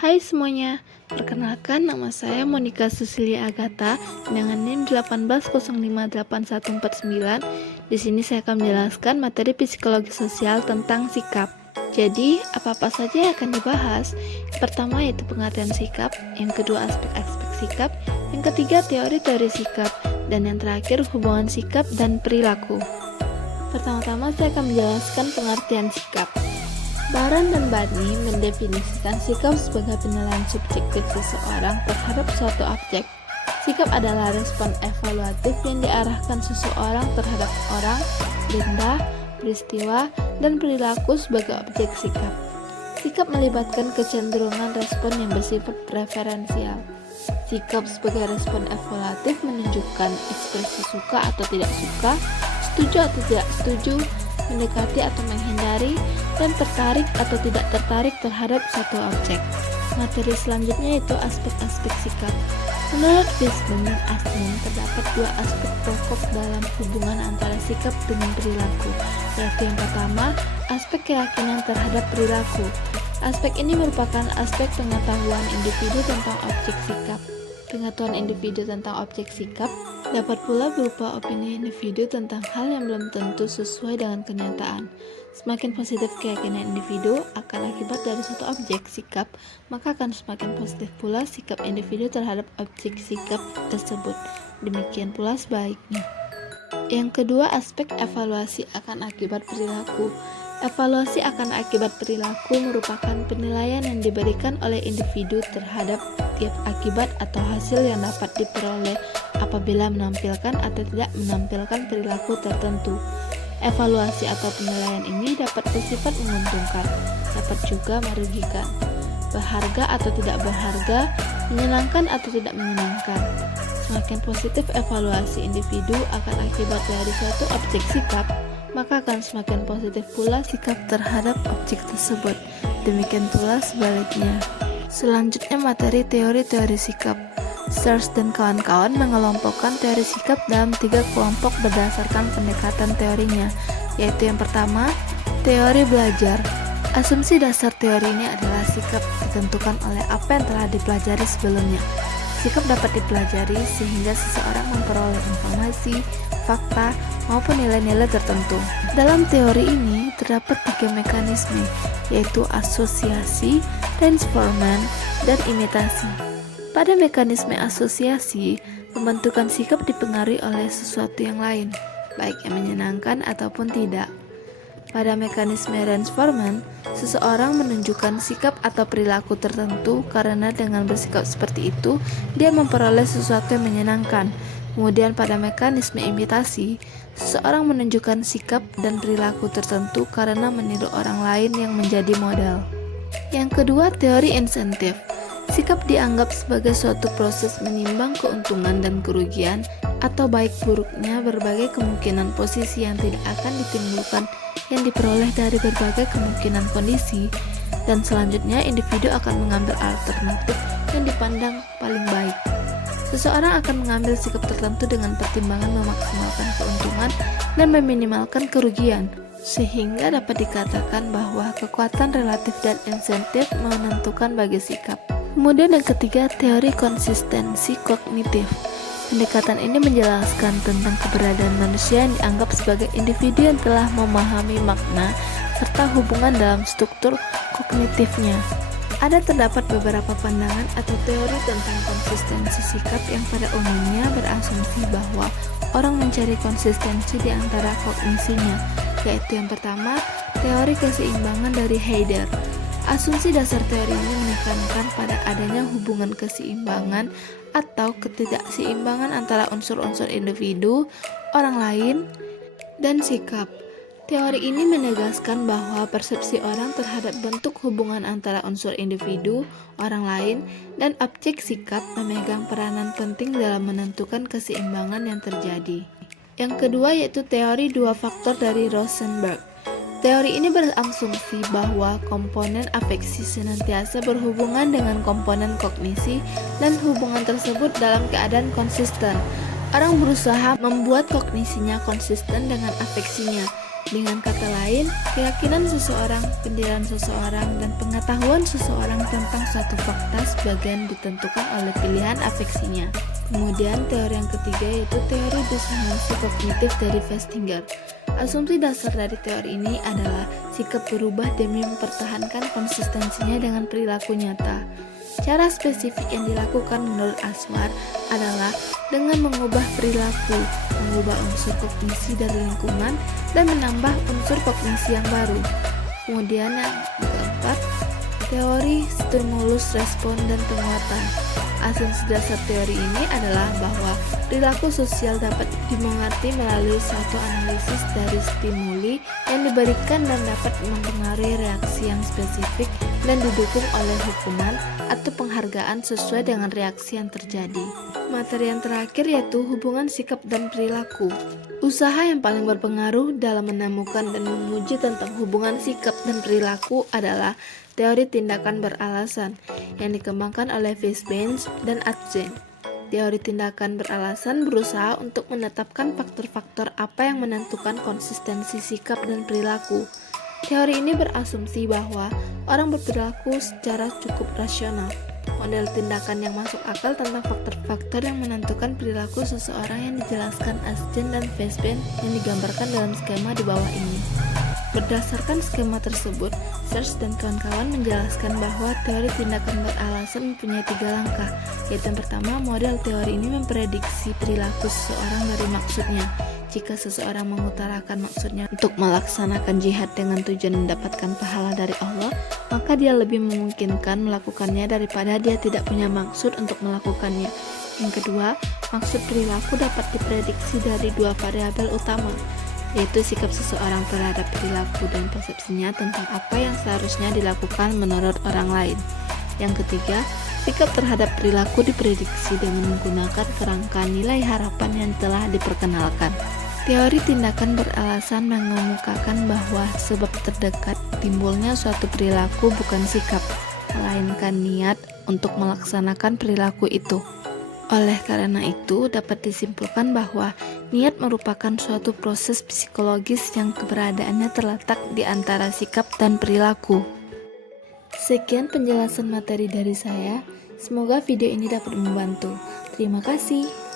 Hai semuanya, perkenalkan nama saya Monica Susilia Agatha dengan NIM 18058149. Di sini saya akan menjelaskan materi psikologi sosial tentang sikap. Jadi, apa-apa saja yang akan dibahas? Yang pertama yaitu pengertian sikap, yang kedua aspek-aspek sikap, yang ketiga teori-teori sikap, dan yang terakhir hubungan sikap dan perilaku. Pertama-tama saya akan menjelaskan pengertian sikap. Baran dan Barney mendefinisikan sikap sebagai penilaian subjektif seseorang terhadap suatu objek. Sikap adalah respon evaluatif yang diarahkan seseorang terhadap orang, benda, peristiwa, dan perilaku sebagai objek sikap. Sikap melibatkan kecenderungan respon yang bersifat preferensial. Sikap sebagai respon evaluatif menunjukkan ekspresi suka atau tidak suka, setuju atau tidak setuju, mendekati atau menghindari, dan tertarik atau tidak tertarik terhadap satu objek. Materi selanjutnya yaitu aspek-aspek sikap. Menurut Fishman dan Asmin, terdapat dua aspek pokok dalam hubungan antara sikap dengan perilaku, yaitu yang pertama, aspek keyakinan terhadap perilaku. Aspek ini merupakan aspek pengetahuan individu tentang objek sikap. Pengetahuan individu tentang objek sikap dapat pula berupa opini individu tentang hal yang belum tentu sesuai dengan kenyataan. Semakin positif keyakinan individu akan akibat dari suatu objek sikap, maka akan semakin positif pula sikap individu terhadap objek sikap tersebut. Demikian pula sebaliknya. Yang kedua, aspek evaluasi akan akibat perilaku. Evaluasi akan akibat perilaku merupakan penilaian yang diberikan oleh individu terhadap tiap akibat atau hasil yang dapat diperoleh apabila menampilkan atau tidak menampilkan perilaku tertentu. Evaluasi atau penilaian ini dapat bersifat menguntungkan, dapat juga merugikan, berharga atau tidak berharga, menyenangkan atau tidak menyenangkan. Semakin positif evaluasi individu akan akibat dari suatu objek sikap, maka akan semakin positif pula sikap terhadap objek tersebut. Demikian pula sebaliknya. Selanjutnya materi teori-teori sikap. Search dan kawan-kawan mengelompokkan teori sikap dalam 3 kelompok berdasarkan pendekatan teorinya, yaitu yang pertama, teori belajar. Asumsi dasar teori ini adalah sikap ditentukan oleh apa yang telah dipelajari sebelumnya. Sikap dapat dipelajari sehingga seseorang memperoleh informasi, fakta, maupun nilai-nilai tertentu. Dalam teori ini terdapat 3 mekanisme, yaitu asosiasi, reinforcement, dan imitasi. Pada mekanisme asosiasi, pembentukan sikap dipengaruhi oleh sesuatu yang lain, baik yang menyenangkan ataupun tidak. Pada mekanisme reinforcement, seseorang menunjukkan sikap atau perilaku tertentu karena dengan bersikap seperti itu, dia memperoleh sesuatu yang menyenangkan. Kemudian pada mekanisme imitasi, seseorang menunjukkan sikap dan perilaku tertentu karena meniru orang lain yang menjadi model. Yang kedua, teori insentif. Sikap dianggap sebagai suatu proses menimbang keuntungan dan kerugian atau baik buruknya berbagai kemungkinan posisi yang tidak akan ditimbulkan yang diperoleh dari berbagai kemungkinan kondisi, dan selanjutnya individu akan mengambil alternatif yang dipandang paling baik. Seseorang akan mengambil sikap tertentu dengan pertimbangan memaksimalkan keuntungan dan meminimalkan kerugian, sehingga dapat dikatakan bahwa kekuatan relatif dan insentif menentukan bagi sikap. Kemudian yang ketiga, teori konsistensi kognitif. Pendekatan ini menjelaskan tentang keberadaan manusia yang dianggap sebagai individu yang telah memahami makna serta hubungan dalam struktur kognitifnya. Terdapat beberapa pandangan atau teori tentang konsistensi sikap yang pada umumnya berasumsi bahwa orang mencari konsistensi di antara kognisinya, yaitu yang pertama, teori keseimbangan dari Heider. Asumsi dasar teori ini menekankan pada adanya hubungan keseimbangan atau ketidakseimbangan antara unsur-unsur individu, orang lain, dan sikap. Teori ini menegaskan bahwa persepsi orang terhadap bentuk hubungan antara unsur individu, orang lain, dan objek sikap memegang peranan penting dalam menentukan keseimbangan yang terjadi. Yang kedua yaitu teori dua faktor dari Rosenberg. Teori ini berasumsi bahwa komponen afeksi senantiasa berhubungan dengan komponen kognisi dan hubungan tersebut dalam keadaan konsisten. Orang berusaha membuat kognisinya konsisten dengan afeksinya. Dengan kata lain, keyakinan seseorang, pendirian seseorang, dan pengetahuan seseorang tentang suatu fakta sebagian ditentukan oleh pilihan afeksinya. Kemudian teori yang ketiga yaitu teori disonansi kognitif dari Festinger. Asumsi dasar dari teori ini adalah sikap berubah demi mempertahankan konsistensinya dengan perilaku nyata. Cara spesifik yang dilakukan menurut Aswar adalah dengan mengubah perilaku, mengubah unsur kognisi dari lingkungan, dan menambah unsur kognisi yang baru. Kemudian yang keempat, teori stimulus respon dan penguatan. Asumsi dasar teori ini adalah bahwa perilaku sosial dapat dimengerti melalui suatu analisis dari stimuli yang diberikan dan dapat mempengaruhi reaksi yang spesifik dan didukung oleh hukuman atau penghargaan sesuai dengan reaksi yang terjadi. Materi yang terakhir yaitu hubungan sikap dan perilaku. Usaha yang paling berpengaruh dalam menemukan dan menguji tentang hubungan sikap dan perilaku adalah teori tindakan beralasan yang dikembangkan oleh Fishbein dan Atzen. Teori tindakan beralasan berusaha untuk menetapkan faktor-faktor apa yang menentukan konsistensi sikap dan perilaku. Teori ini berasumsi bahwa orang berperilaku secara cukup rasional. Model tindakan yang masuk akal tentang faktor-faktor yang menentukan perilaku seseorang yang dijelaskan Atzen dan Fishbein yang digambarkan dalam skema di bawah ini. Berdasarkan skema tersebut, Search dan kawan-kawan menjelaskan bahwa teori tindakan beralasan mempunyai 3 langkah, yaitu yang pertama, model teori ini memprediksi perilaku seseorang dari maksudnya. Jika seseorang mengutarakan maksudnya untuk melaksanakan jihad dengan tujuan mendapatkan pahala dari Allah, maka dia lebih memungkinkan melakukannya daripada dia tidak punya maksud untuk melakukannya. Yang kedua, maksud perilaku dapat diprediksi dari 2 variabel utama, yaitu sikap seseorang terhadap perilaku dan persepsinya tentang apa yang seharusnya dilakukan menurut orang lain. Yang ketiga, sikap terhadap perilaku diprediksi dengan menggunakan kerangka nilai harapan yang telah diperkenalkan. Teori tindakan beralasan mengemukakan bahwa sebab terdekat timbulnya suatu perilaku bukan sikap, melainkan niat untuk melaksanakan perilaku itu. Oleh karena itu, dapat disimpulkan bahwa niat merupakan suatu proses psikologis yang keberadaannya terletak di antara sikap dan perilaku. Sekian penjelasan materi dari saya. Semoga video ini dapat membantu. Terima kasih.